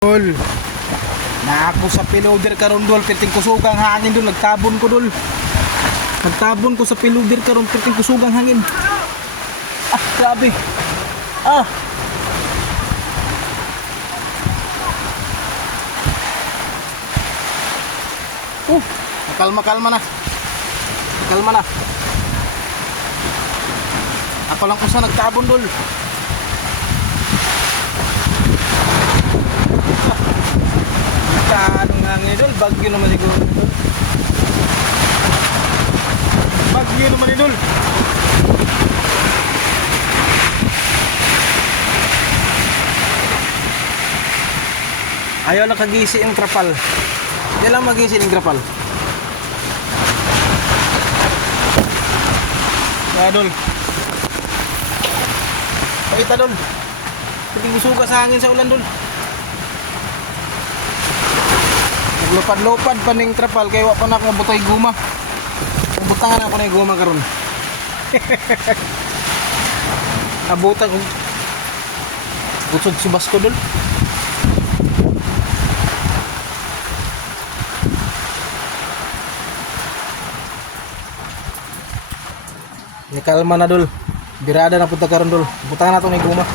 Dol, na ako sa piloder karon dol, perting kusugang hangin dol, nagtabon ko dol. Nagtabon ko sa piloder karon, perting kusugang hangin. Ah, grabe. Ah. Kalma-kalma na. Kalma na. Ako lang kung saan nagtabon dol. Anong hangin dol? Bagyo naman siguro dol. Bagyo naman dol. Ayaw lang kagisi yung trapal. Yan lang magisi yung trapal. Kaya dol. Pakita dol. Pwedeng gusuga sa hangin sa ulan dol. Lupad-lupad pa ning trapal kay wa pa na akong butoy guma. Butangan ako na guma karon. Abutan og gutsod subas ko dol. Ni kalma na dol. Birada na punta karon dol. Butangan nato ni guma.